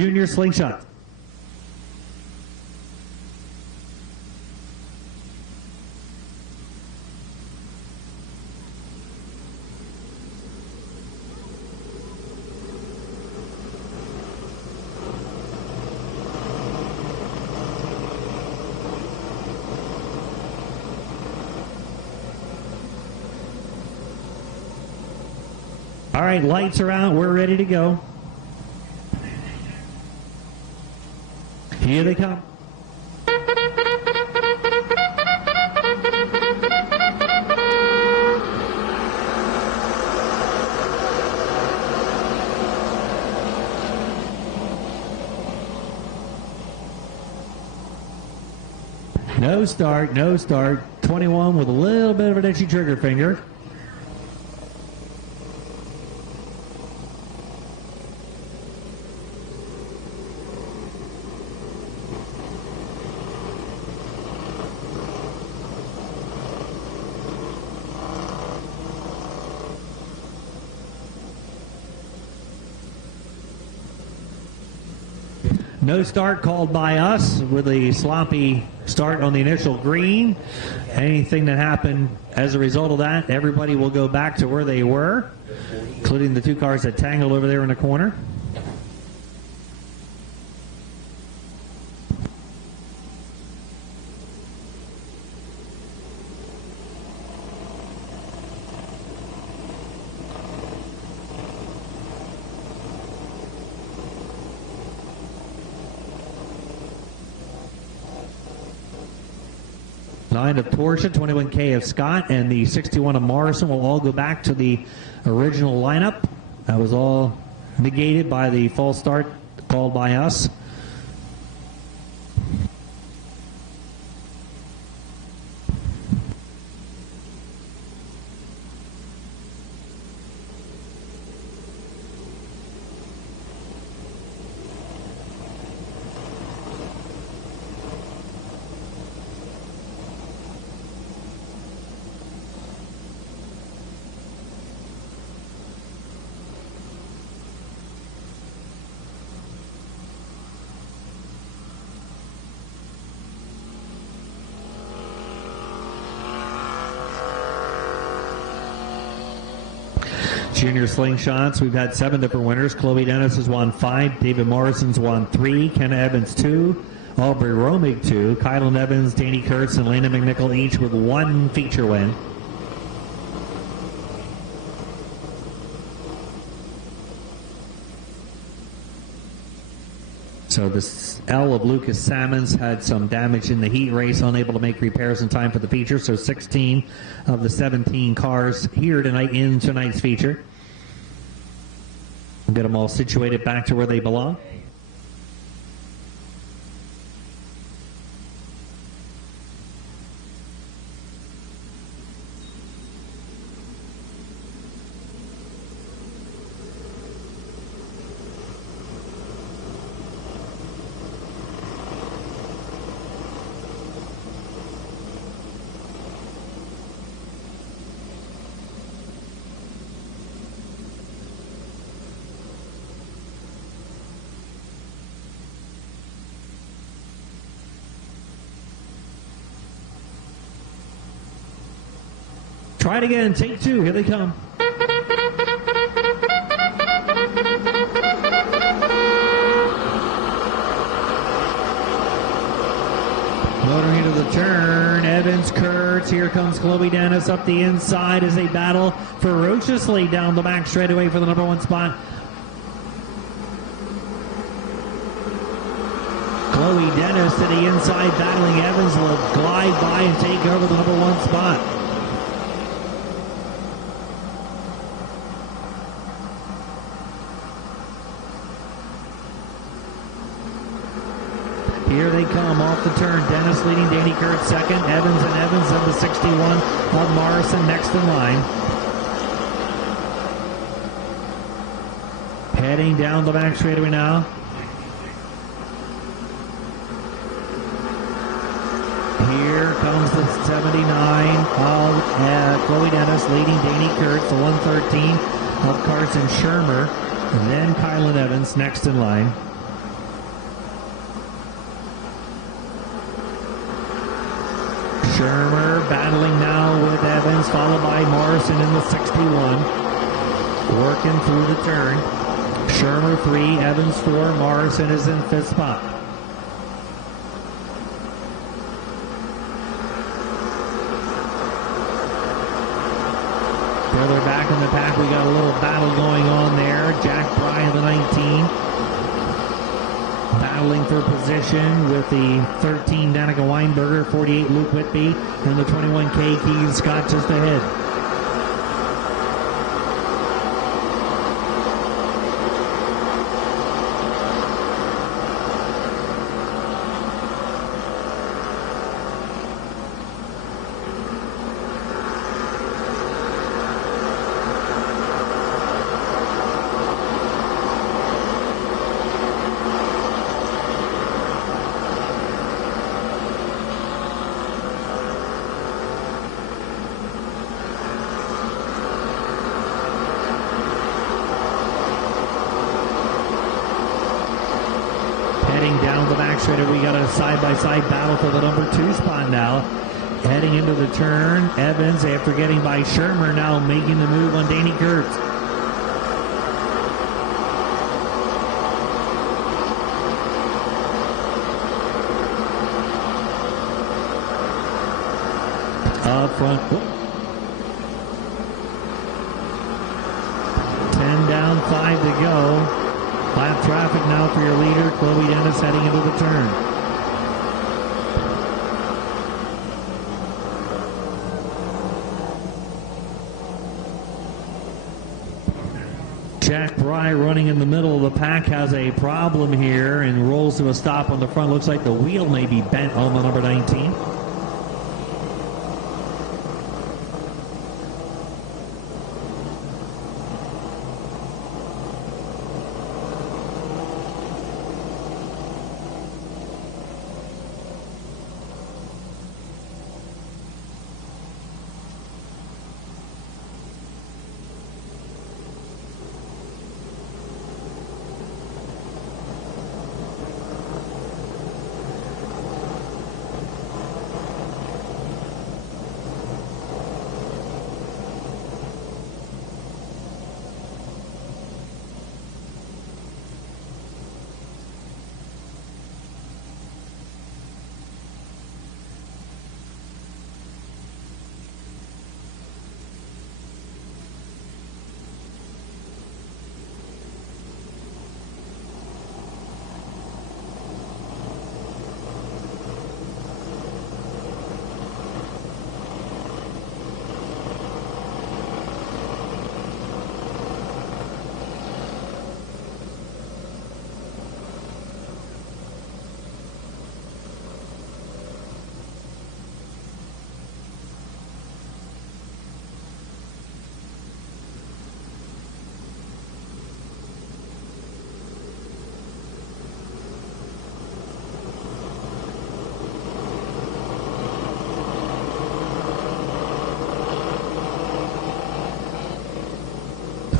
Junior slingshot. All right, lights are out. We're ready to go. Here they come. No start, no start. 21 with a little bit of an itchy trigger finger. No start called by us with a sloppy start on the initial green. Anything that happened as a result of that, everybody will go back to where they were, including the two cars that tangled over there in the corner. Of Porsche, 21K of Scott, and the 61 of Morrison will all go back to the original lineup. That was all negated by the false start called by us. Junior slingshots, we've had 7 different winners. Chloe Dennis has won 5, David Morrison's won 3, Kenna Evans 2, Aubrey Romig 2, Kylin Evans, Danny Kurtz, and Lena McNichol each with 1 feature win. So this L of Lucas Salmons had some damage in the heat race, unable to make repairs in time for the feature. So 16 of the 17 cars here tonight in tonight's feature. We'll get them all situated back to where they belong. Try it again, take 2, here they come. Motoring into the turn, Evans, Kurtz, here comes Chloe Dennis up the inside as they battle ferociously down the back straightaway for the number 1 spot. Chloe Dennis to the inside, battling Evans, will glide by and take over the number 1 spot. Here they come off the turn. Dennis leading, Danny Kurtz second. Evans and Evans of the 61 of Morrison next in line. Heading down the back straightaway now. Here comes the 79 of Chloe Dennis leading Danny Kurtz, the 113 of Carson Shermer. And then Kylin Evans next in line. Shermer battling now with Evans, followed by Morrison in the 61. Working through the turn. Shermer 3, Evans 4, Morrison is in 5th spot. Further back in the pack, we got a little battle going on there. Jack Bryan, the 19. Battling for position with the 13, Danica Weinberger, 48, Luke Whitby, and the 21K, Keegan Scott just ahead. Heading down the back straight, we got a side-by-side battle for the number 2 spot now. Heading into the turn, Evans, after getting by Shermer, now making the move on Danny Kurtz. Up front. 10 down, 5 to go. Lap traffic now for your leader, Chloe Dennis, heading into the turn. Jack Bry running in the middle of the pack has a problem here and rolls to a stop on the front. Looks like the wheel may be bent on the number 19.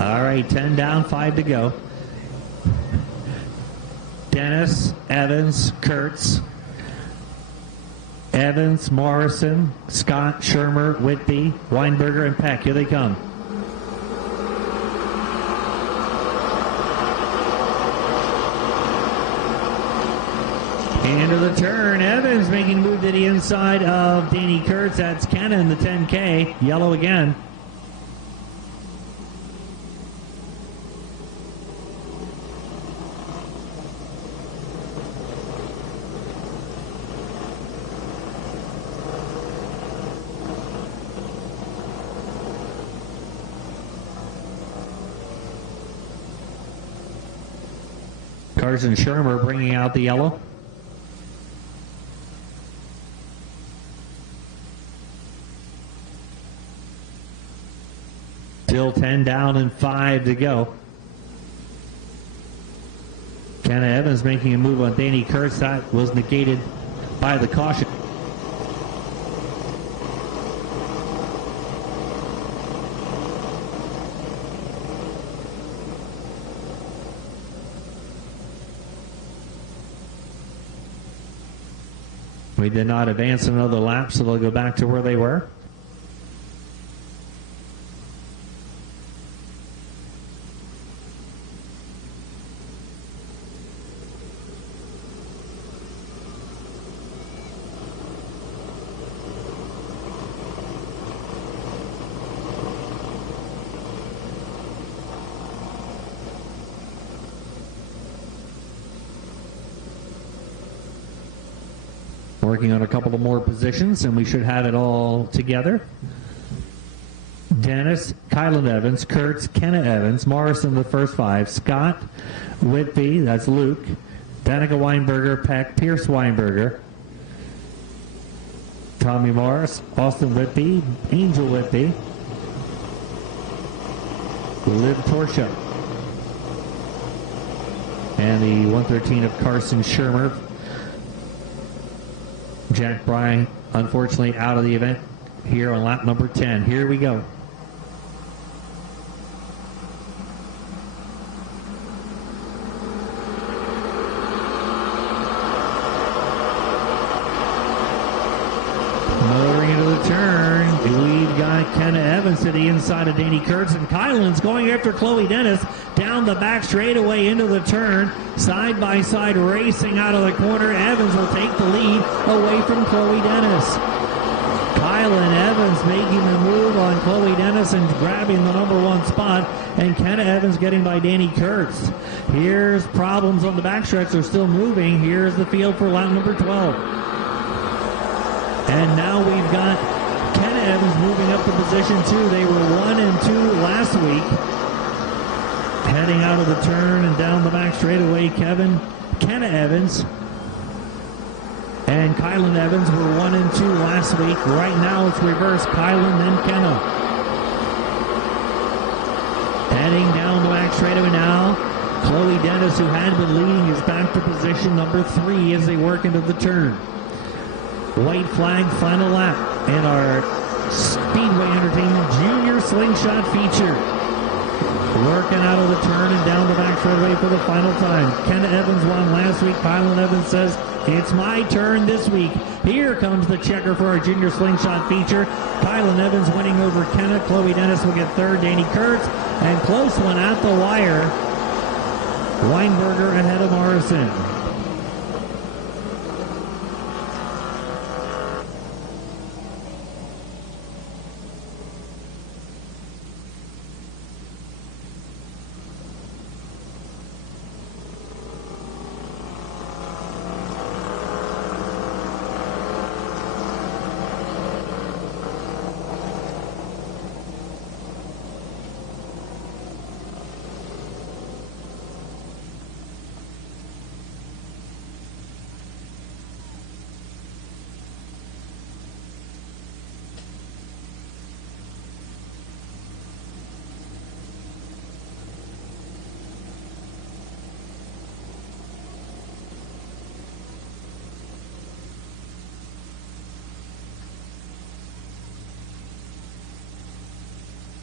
All right, 10 down, 5 to go. Dennis, Evans, Kurtz, Evans, Morrison, Scott, Shermer, Whitby, Weinberger, and Peck. Here they come. Into the turn, Evans making a move to the inside of Danny Kurtz. That's Kenna in the 10K. Yellow again. Carson Shermer bringing out the yellow. Still 10 down and 5 to go. Kenna Evans making a move on Danny Kurtz. That was negated by the caution. We did not advance another lap, so they'll go back to where they were. Working on a couple of more positions, and we should have it all together. Dennis, Kylin Evans, Kurtz, Kenna Evans, Morrison the first five, Scott, Whitby, that's Luke, Danica Weinberger, Peck, Pierce Weinberger, Tommy Morris, Austin Whitby, Angel Whitby, Liv Torsha, and the 113 of Carson Shermer. Jack Bryan, unfortunately, out of the event here on lap number 10. Here we go. Motoring into the turn. We've got Kenna Evans to the inside of Danny Kurtz, and Kylin's going after Chloe Dennis down the back straightaway into the turn. Side by side racing out of the corner. Evans will take the lead away from Chloe Dennis. Kylin Evans making the move on Chloe Dennis and grabbing the number one spot, and Kenna Evans getting by Danny Kurtz. Here's problems on the backstretch. They're still moving. Here's the field for lap number 12. And now we've got Kenna Evans moving up to position 2. They were 1 and 2 last week. Heading out of the turn and down the back straightaway, Kenna Evans and Kylin Evans were 1 and 2 last week. Right now it's reversed. Kylin, then Kenna. Heading down the back straightaway now. Chloe Dennis, who had been leading, is back to position number 3 as they work into the turn. White flag, final lap in our Speedway Entertainment Junior Slingshot feature. Working out of the turn and down the back straightaway for the final time. Kenna Evans won last week. Kylin Evans says, it's my turn this week. Here comes the checker for our Junior Slingshot feature. Kylin Evans winning over Kenna. Chloe Dennis will get third. Danny Kurtz. And close one at the wire. Weinberger ahead of Morrison.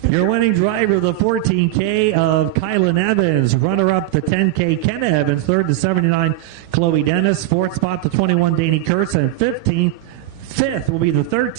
Your winning driver, the 14K of Kylin Evans. Runner-up, the 10K, Kenna Evans. Third, the 79, Chloe Dennis. Fourth spot, the 21, Danny Kurtz. And 15th, fifth will be the 13.